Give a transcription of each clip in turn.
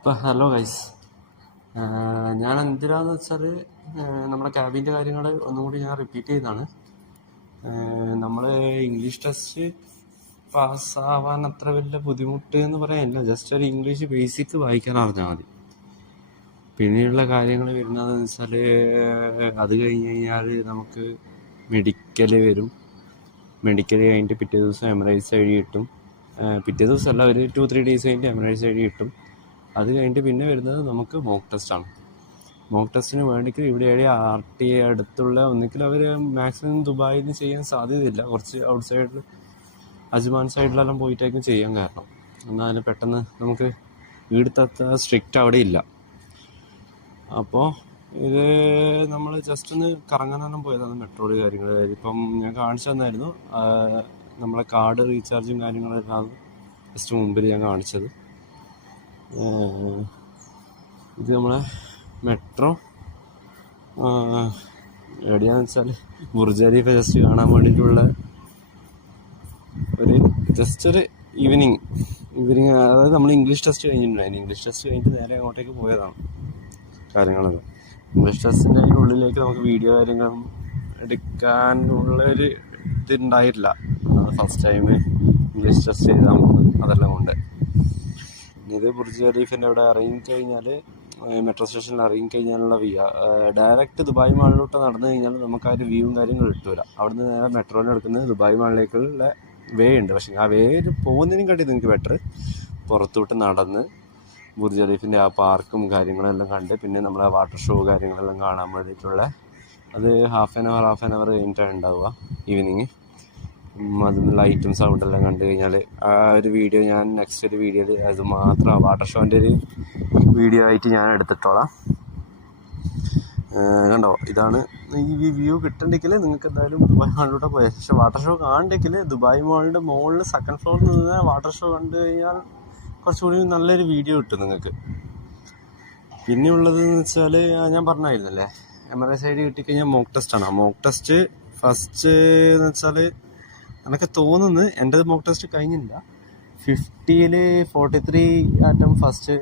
അപ്പോൾ hello guys, ഞാൻ എന്തിനാന്ന് വെച്ചാൽ നമ്മുടെ ക്യാബിൻ്റെ കാര്യങ്ങൾ ഒന്നും കൂടി ഞാൻ റിപ്പീറ്റ് ചെയ്യുന്നതാണ്. നമ്മൾ ഇംഗ്ലീഷ് ടെസ്റ്റ് പാസ്സാവാൻ അത്ര വലിയ ബുദ്ധിമുട്ട് എന്ന് പറയാനില്ല. ജസ്റ്റ് ഒരു ഇംഗ്ലീഷ് ബേസിക് വായിക്കാൻ അറിഞ്ഞാൽ മതി. പിന്നെയുള്ള കാര്യങ്ങൾ വരുന്നതെന്ന് വെച്ചാൽ അത് കഴിഞ്ഞ് കഴിഞ്ഞാൽ നമുക്ക് മെഡിക്കൽ വരും. മെഡിക്കൽ കഴിഞ്ഞിട്ട് പിറ്റേ ദിവസം എമറൈസ് എഴുതി കിട്ടും. പിറ്റേ ദിവസമല്ല, ഒരു 2-3 days കഴിഞ്ഞിട്ട് എമറൈസ് എഴുതി കിട്ടും. അത് കഴിഞ്ഞിട്ട് പിന്നെ വരുന്നത് നമുക്ക് മോക്ക് ടെസ്റ്റാണ്. മോക്ക് ടെസ്റ്റിന് വേണ്ടിയിട്ട് ഇവിടെ RTA അടുത്തുള്ള ഒന്നിക്കൽ അവർ മാക്സിമം ദുബായിൽ ചെയ്യാൻ സാധ്യതയില്ല. കുറച്ച് ഔട്ട് സൈഡിൽ അജ്മാൻ സൈഡിലെല്ലാം പോയിട്ടായിരിക്കും ചെയ്യാൻ കാരണം. എന്നാലും പെട്ടെന്ന് നമുക്ക് ഇവിടുത്തെ സ്ട്രിക്റ്റ് അവിടെ ഇല്ല. അപ്പോൾ ഇത് നമ്മൾ ജസ്റ്റ് ഒന്ന് കറങ്ങാനെല്ലാം പോയതാണ്. മെട്രോയിൽ കാര്യങ്ങൾ ഇപ്പം ഞാൻ കാണിച്ചു തന്നായിരുന്നു. നമ്മളെ കാർഡ് റീചാർജും കാര്യങ്ങളെല്ലാം ജസ്റ്റ് മുമ്പിൽ ഞാൻ കാണിച്ചത്. ഇത് നമ്മളെ മെട്രോ എവിടെയാണെന്ന് വെച്ചാൽ ബുർജ് ഖലീഫ ജസ്റ്റ് കാണാൻ വേണ്ടിയിട്ടുള്ള ഒരു ഈവനിങ്, അതായത് നമ്മൾ ഇംഗ്ലീഷ് ടെസ്റ്റ് കഴിഞ്ഞിട്ടുണ്ടായിരുന്നു. ഇംഗ്ലീഷ് ടെസ്റ്റ് കഴിഞ്ഞിട്ട് നേരെ അങ്ങോട്ടേക്ക് പോയതാണ് കാര്യങ്ങളൊക്കെ. ഇംഗ്ലീഷ് ടെസ്റ്റിൻ്റെ ഉള്ളിലേക്ക് നമുക്ക് വീഡിയോ കാര്യങ്ങളും എടുക്കാനുള്ളൊരു ഇതുണ്ടായിട്ടില്ല. ഫസ്റ്റ് ടൈം ഇംഗ്ലീഷ് ടെസ്റ്റ് ചെയ്താൽ പോകുന്നത് അതെല്ലാം കൊണ്ട്. ഇത് ബുർജ് ഖലീഫിൻ്റെ അവിടെ ഇറങ്ങിക്കഴിഞ്ഞാൽ, മെട്രോ സ്റ്റേഷനിൽ ഇറങ്ങിക്കഴിഞ്ഞാലുള്ള ഡയറക്റ്റ് ദുബായ് മാളിലോട്ട് നടന്നു കഴിഞ്ഞാൽ നമുക്ക് ആ ഒരു വ്യൂവും കാര്യങ്ങളും കിട്ടില്ല. അവിടുന്ന് നേരെ മെട്രോയിൽ എടുക്കുന്നത് ദുബായ് മാളിലേക്കുള്ള വേ ഉണ്ട്. പക്ഷേ ആ വേ പോകുന്നതിനും കാട്ടി നിങ്ങൾക്ക് ബെറ്റർ പുറത്തോട്ട് നടന്ന് ബുർജ് ഖലീഫിൻ്റെ ആ പാർക്കും കാര്യങ്ങളെല്ലാം കണ്ട് പിന്നെ നമ്മളെ വാട്ടർ ഷോ കാര്യങ്ങളെല്ലാം കാണാൻ വേണ്ടിയിട്ടുള്ള അത് ഹാഫ് ആൻ അവർ കഴിഞ്ഞിട്ടാണ് ഉണ്ടാവുക ഈവനിങ്. അതിൽ ലൈറ്റും സൗണ്ടെല്ലാം കണ്ടു കഴിഞ്ഞാൽ ആ ഒരു വീഡിയോ ഞാൻ നെക്സ്റ്റ് ഒരു വീഡിയോയിൽ അത് മാത്രം വാട്ടർ ഷോൻ്റെ ഒരു വീഡിയോ ആയിട്ട് ഞാൻ എടുത്തിട്ടോളാം. കണ്ടോ, ഇതാണ് ഈ വ്യൂ കിട്ടണ്ടെങ്കിൽ നിങ്ങൾക്ക് എന്തായാലും ദുബായ് മാളിലൂടെ പോയാൽ. പക്ഷേ വാട്ടർ ഷോ കാണണ്ടെങ്കിൽ ദുബായ് മാളിൻ്റെ മുകളിൽ സെക്കൻഡ് ഫ്ലോറിൽ നിന്ന് വാട്ടർ ഷോ കണ്ടു കഴിഞ്ഞാൽ കുറച്ചുകൂടി നല്ലൊരു വീഡിയോ കിട്ടും നിങ്ങൾക്ക്. പിന്നെ ഉള്ളതെന്ന് വെച്ചാൽ ഞാൻ പറഞ്ഞായിരുന്നല്ലേ, എമറൈസ് ID കിട്ടിക്കഴിഞ്ഞാൽ മോക്ക് ടെസ്റ്റാണ്. ആ മോക്ക് ടെസ്റ്റ് ഫസ്റ്റ് എന്ന് വെച്ചാൽ എനിക്ക് തോന്നുന്നത് എൻ്റെ മോക്ക് ടെസ്റ്റ് കഴിഞ്ഞില്ല. 50ൽ 43 ആറ്റം ഫസ്റ്റ്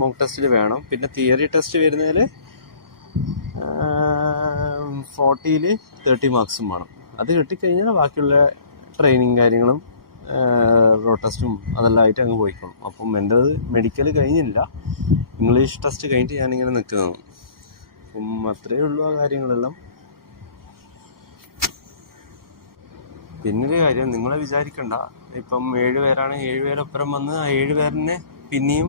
മോക്ക് ടെസ്റ്റിൽ വേണം. പിന്നെ തിയറി ടെസ്റ്റ് വരുന്നതിൽ 40ൽ 30 മാർക്സും വേണം. അത് കിട്ടിക്കഴിഞ്ഞാൽ ബാക്കിയുള്ള ട്രെയിനിങ് കാര്യങ്ങളും റോഡ് ടെസ്റ്റും അതെല്ലാം ആയിട്ട് അങ്ങ് പോയിക്കോളും. അപ്പം എൻ്റേത് മെഡിക്കൽ കഴിഞ്ഞില്ല, ഇംഗ്ലീഷ് ടെസ്റ്റ് കഴിഞ്ഞിട്ട് ഞാനിങ്ങനെ നിൽക്കുന്നതാണ്. അപ്പം അത്രയേ ഉള്ളൂ ആ കാര്യങ്ങളെല്ലാം. പിന്നൊരു കാര്യം, നിങ്ങളെ വിചാരിക്കണ്ട ഇപ്പം 7 പേരാണെങ്കിൽ 7 പേരൊപ്പരം വന്ന് ആ 7 പേരിനെ പിന്നെയും